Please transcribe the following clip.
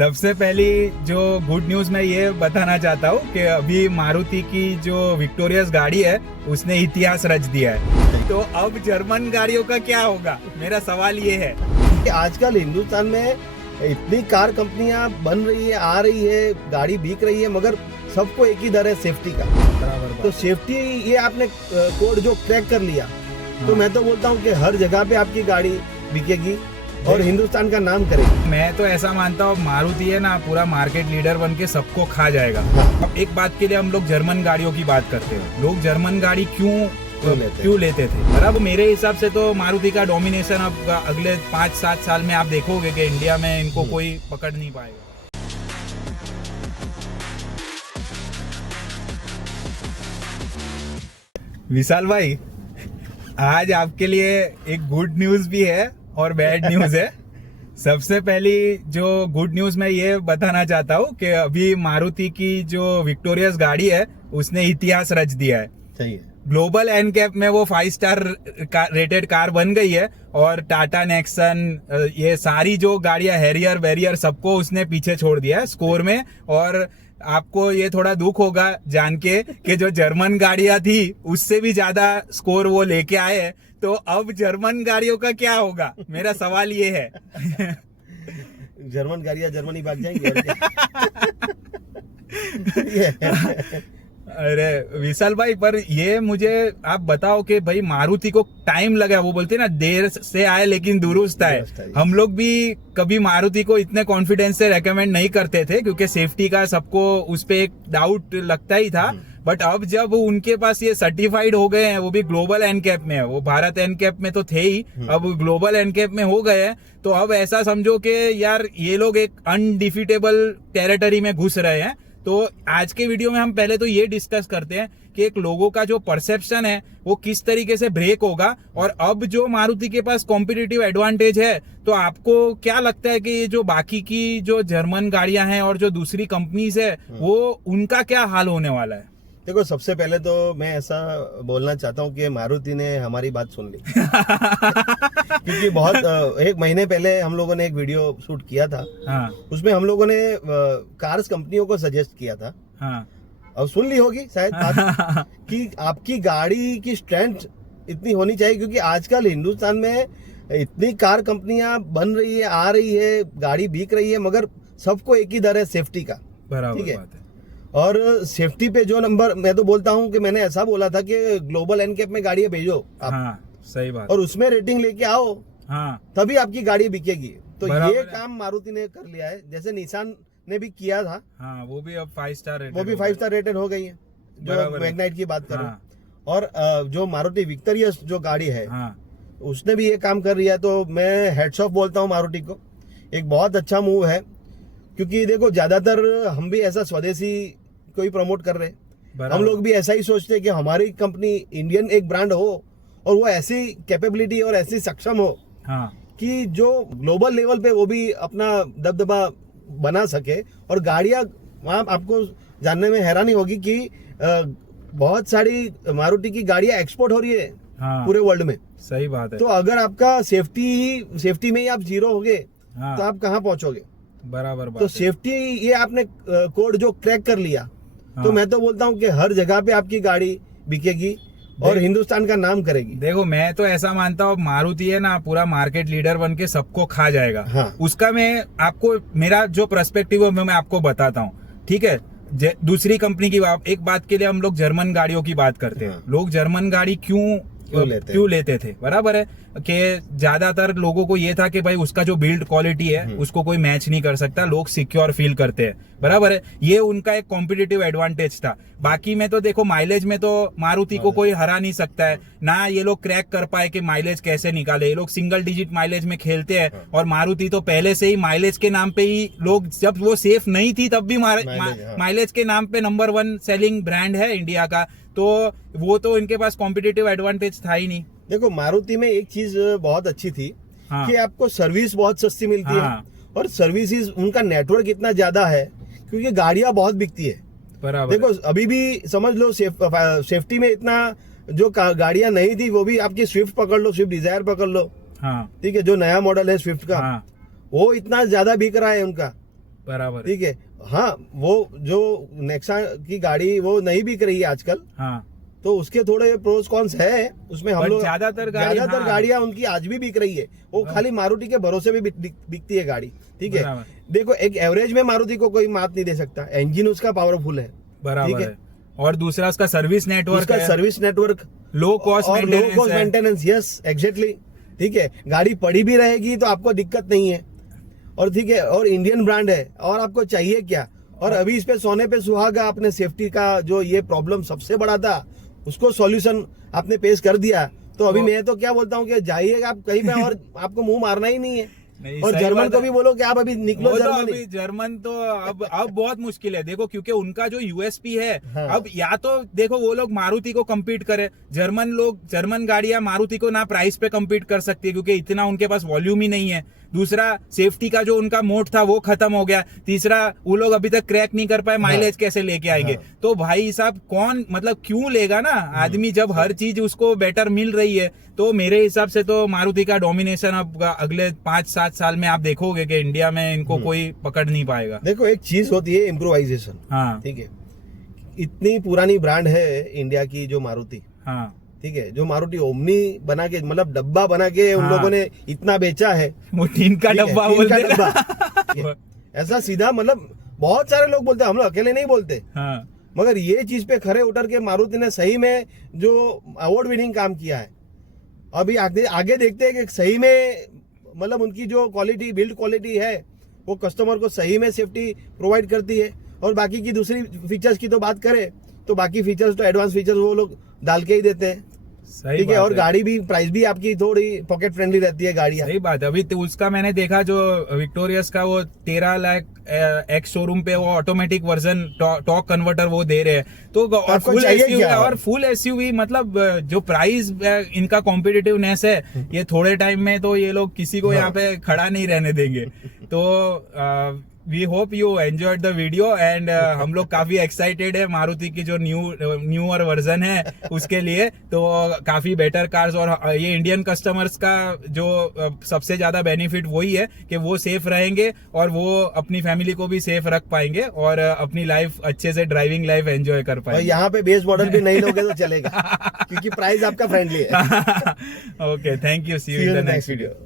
सबसे पहली जो गुड न्यूज मैं ये बताना चाहता हूँ कि अभी मारुति की जो विक्टोरियस गाड़ी है उसने इतिहास रच दिया है। तो अब जर्मन गाड़ियों का क्या होगा, मेरा सवाल ये है कि आजकल हिंदुस्तान में इतनी कार कंपनियां बन रही है, आ रही है, गाड़ी बिक रही है, मगर सबको एक ही डर है सेफ्टी का। बराबर। तो सेफ्टी ये आपने कोड जो क्रैक कर लिया, तो मैं तो बोलता हूँ कि हर जगह पे आपकी गाड़ी बिकेगी और हिंदुस्तान का नाम करेगी। मैं तो ऐसा मानता हूँ मारुति है ना पूरा मार्केट लीडर बन के सबको खा जाएगा। अब एक बात के लिए हम लोग जर्मन गाड़ियों की बात करते हैं, लोग जर्मन गाड़ी क्यों लेते थे। बराबर, मेरे हिसाब से तो मारुति का डोमिनेशन अब अगले 5-7 साल में आप देखोगे कि इंडिया में इनको कोई पकड़ नहीं पाएगा। विशाल भाई, आज आपके लिए एक गुड न्यूज भी है और बैड न्यूज है। सबसे पहली जो गुड न्यूज मैं ये बताना चाहता हूँ कि अभी मारुति की जो विक्टोरियस गाड़ी है उसने इतिहास रच दिया है। सही है। ग्लोबल एनकैप में वो 5 स्टार रेटेड कार बन गई है और टाटा नेक्सन ये सारी जो गाड़ियां हैरियर वेरियर सबको उसने पीछे छोड़ दिया है स्कोर में। और आपको ये थोड़ा दुख होगा जान के कि जो जर्मन गाड़ियां थी उससे भी ज्यादा स्कोर वो लेके आए हैं। तो अब जर्मन गाड़ियों का क्या होगा, मेरा सवाल ये है। जर्मन गाड़ियां जर्मनी भाग जाएंगी और क्या? अरे विशाल भाई, पर ये मुझे आप बताओ कि भाई मारुति को टाइम लगा, वो बोलते हैं ना देर से आए लेकिन दुरुस्त आए। हम लोग भी कभी मारुति को इतने कॉन्फिडेंस से रेकमेंड नहीं करते थे क्योंकि सेफ्टी का सबको उस पे एक डाउट लगता ही था। बट अब जब उनके पास ये सर्टिफाइड हो गए हैं, वो भी ग्लोबल एनकैप में है, वो भारत एनकैप में तो थे ही, अब ग्लोबल एनकैप में हो गए हैं, तो अब ऐसा समझो कि यार ये लोग एक अनडिफिटेबल टेरिटरी में घुस रहे हैं। तो आज के वीडियो में हम पहले तो ये डिस्कस करते हैं कि एक लोगों का जो परसेप्शन है वो किस तरीके से ब्रेक होगा, और अब जो मारुति के पास कॉम्पिटिटिव एडवांटेज है, तो आपको क्या लगता है कि ये जो बाकी की जो जर्मन गाड़ियां हैं और जो दूसरी कंपनीज है वो उनका क्या हाल होने वाला है। देखो, सबसे पहले तो मैं ऐसा बोलना चाहता हूँ कि मारुति ने हमारी बात सुन ली। क्योंकि बहुत 1 महीने पहले हम लोगों ने एक वीडियो शूट किया था। हाँ। उसमें हम लोगों ने कार्स कंपनियों को सजेस्ट किया था। हाँ। और सुन ली होगी शायद बात कि आपकी गाड़ी की स्ट्रेंथ इतनी होनी चाहिए, क्योंकि आजकल हिंदुस्तान में इतनी कार कंपनियां बन रही है, आ रही है, गाड़ी बिक रही है, मगर सबको एक ही डर है सेफ्टी का। बराबर ठीक है। बात है। और सेफ्टी पे जो नंबर, मैं तो बोलता हूँ कि मैंने ऐसा बोला था कि ग्लोबल एनकैप में गाड़ियां भेजो आप। हाँ, सही बात। और उसमें रेटिंग लेके आओ, हाँ, तभी आपकी गाड़ी बिकेगी। तो बराबर ये है। काम मारुति ने कर लिया है, जैसे निसान ने भी किया था। हाँ, वो भी अब 5 स्टार वो भी 5 स्टार रेटेड हो गई है, जो मैग्नाइट की बात कर रहा हूँ। और जो मारुति विक्टोरियस जो गाड़ी है, हाँ, उसने भी ये काम कर लिया। तो मैं हेड्स ऑफ बोलता हूँ मारुति को, एक बहुत अच्छा मूव है। क्योंकि देखो, ज्यादातर हम भी ऐसा स्वदेशी को ही प्रमोट कर रहे हैं। हम लोग भी ऐसा ही सोचते हैं कि हमारी कंपनी इंडियन एक ब्रांड हो और वो ऐसी कैपेबिलिटी और ऐसी सक्षम हो, हाँ, कि जो ग्लोबल लेवल पे वो भी अपना दबदबा बना सके। और गाड़ियां वहाँ आपको जानने में हैरानी होगी कि बहुत सारी मारुति की गाड़ियां एक्सपोर्ट हो रही है। हाँ, पूरे वर्ल्ड में। सही बात है। तो अगर आपका सेफ्टी में ही आप जीरो हो गए, हाँ, तो आप कहाँ पहुंचोगे। बराबर बात तो है। सेफ्टी ये आपने कोड जो क्रैक कर लिया, तो हाँ। मैं तो बोलता हूँ कि हर जगह पे आपकी गाड़ी बिकेगी और हिंदुस्तान का नाम करेगी। देखो, मैं तो ऐसा मानता हूँ मारुति है ना पूरा मार्केट लीडर बन के सबको खा जाएगा। हाँ। उसका मैं आपको मेरा जो पर्सपेक्टिव है मैं आपको बताता हूँ। ठीक है, दूसरी कंपनी की एक बात के लिए हम लोग जर्मन गाड़ियों की बात करते हैं। हाँ। लोग जर्मन गाड़ी क्यों लेते थे। बराबर है कि ज्यादातर लोगों को ये था कि भाई उसका जो बिल्ड क्वालिटी है उसको कोई मैच नहीं कर सकता, लोग सिक्योर फील करते हैं। बराबर है, ये उनका एक कॉम्पिटिटिव एडवांटेज था। बाकी में तो देखो, माइलेज में तो मारुति को कोई हरा नहीं सकता है ना। ये लोग क्रैक कर पाए कि माइलेज कैसे निकाले। ये लोग सिंगल डिजिट माइलेज में खेलते हैं। और मारुति तो पहले से ही माइलेज के नाम पे ही, लोग जब वो सेफ नहीं थी तब भी माइलेज के नाम पे नंबर 1 सेलिंग ब्रांड है इंडिया का। तो वो तो इनके पास कॉम्पिटिटिव एडवांटेज था ही नहीं। देखो, मारुति में एक चीज बहुत अच्छी थी। हाँ। कि आपको सर्विस बहुत सस्ती मिलती हाँ। है, और सर्विसेज उनका नेटवर्क इतना ज्यादा है क्योंकि गाड़ियां बहुत बिकती है। बराबर। देखो, अभी भी समझ लो सेफ्टी में इतना जो गाड़ियां नहीं थी, वो भी आपकी स्विफ्ट पकड़ लो, स्विफ्ट डिजायर पकड़ लो। हाँ। ठीक है, जो नया मॉडल है स्विफ्ट का, हाँ। वो इतना ज्यादा बिक रहा है उनका। बराबर है। ठीक है। हाँ, वो जो नेक्सा की गाड़ी वो नहीं बिक रही है आजकल, हाँ तो उसके थोड़े प्रोस कॉन्स है उसमें। हम But लोग ज्यादातर हाँ। गाड़ियां उनकी आज भी बिक रही है, वो खाली मारुति के भरोसे भी बिकती है गाड़ी। ठीक है। बराबर। देखो, एक एवरेज में मारुति को कोई मात नहीं दे सकता, इंजन उसका पावरफुल है। बराबर ठीक है। और दूसरा उसका सर्विस नेटवर्क उसका है, सर्विस नेटवर्क लो कॉस्ट और low cost maintenance. Yes, exactly. ठीक है, गाड़ी पड़ी भी रहेगी तो आपको दिक्कत नहीं है। और ठीक है, और इंडियन ब्रांड है, और आपको चाहिए क्या। और अभी इस पे सोने पे सुहागा, आपने सेफ्टी का जो ये प्रॉब्लम सबसे बड़ा था उसको सॉल्यूशन आपने पेश कर दिया। तो अभी मैं तो क्या बोलता हूँ कि जाइएगा आप कहीं पे और आपको मुंह मारना ही नहीं है। नहीं, और सही जर्मन बात को है। भी बोलो कि आप अभी निकलो वो तो जर्मनी। अभी जर्मन तो अब बहुत मुश्किल है, देखो, क्योंकि उनका जो यूएसपी है। हाँ। अब या तो देखो वो लोग मारुति को compete करे, जर्मन गाड़ियां मारुति को ना प्राइस पे compete कर सकती है, क्योंकि इतना उनके पास वॉल्यूम ही नहीं है। दूसरा, सेफ्टी का जो उनका मोड था वो खत्म हो गया। तीसरा, वो लोग अभी तक क्रैक नहीं कर पाए, माइलेज कैसे लेके आएंगे। हाँ। तो भाई साहब, कौन मतलब क्यों लेगा ना आदमी, जब हर चीज उसको बेटर मिल रही है। तो मेरे हिसाब से तो मारुति का डोमिनेशन अब अगले 5-7 साल में आप देखोगे कि इंडिया में इनको कोई पकड़ नहीं पाएगा। देखो, एक चीज होती है इम्प्रोवाइजेशन। हाँ ठीक है, इतनी पुरानी ब्रांड है इंडिया की जो मारुति। हाँ, ठीक है, जो मारुति ओमनी बना के, मतलब डब्बा बना के उन हाँ। लोगों ने इतना बेचा है। वो टीन का ठीक है, डब्बा टीन बोल का देना। डब्बा। ठीक है, ऐसा सीधा, मतलब बहुत सारे लोग बोलते हैं, हम लोग अकेले नहीं बोलते। हाँ मगर ये चीज पे खरे उतर के मारुति ने सही में जो अवार्ड विनिंग काम किया है। अभी आगे देखते हैं कि सही में, मतलब उनकी जो क्वालिटी, बिल्ड क्वालिटी है, वो कस्टमर को सही में सेफ्टी प्रोवाइड करती है। और बाकी की दूसरी फीचर्स की तो बात करें तो बाकी फीचर्स तो एडवांस फीचर्स वो लोग डाल के ही देते हैं। सही ठीक है, बात और गाड़ी भी, प्राइस भी आपकी थोड़ी पॉकेट फ्रेंडली रहती है गाड़ियाँ। सही बात है। अभी तो उसका मैंने देखा जो विक्टोरियस का, वो 13 लाख एक्स शोरूम पे वो ऑटोमेटिक वर्जन टॉर्क कन्वर्टर वो दे रहे हैं। तो आपको फुल चाहिए एसयूवी, क्या? और फुल एसयूवी, मतलब जो प्राइस इनका कॉम्पिटिटिवनेस है, ये थोड़े टाइम में तो ये लोग किसी को यहाँ पे खड़ा नहीं रहने देंगे। तो we hope you enjoyed the video, and हम लोग काफी एक्साइटेड है मारुति की जो न्यूअर वर्जन है उसके लिए। तो काफी बेटर कार्स, और ये इंडियन कस्टमर्स का जो सबसे ज्यादा बेनिफिट वही है कि वो सेफ रहेंगे, और वो अपनी फैमिली को भी सेफ रख पाएंगे, और अपनी लाइफ अच्छे से, ड्राइविंग लाइफ एंजॉय कर और पाएंगे। यहाँ पे बेस मॉडल भी नहीं लोगे तो चलेगा, क्योंकि प्राइस आपका फ्रेंडली है। Okay, thank you, see you See you in in the the next next video. video.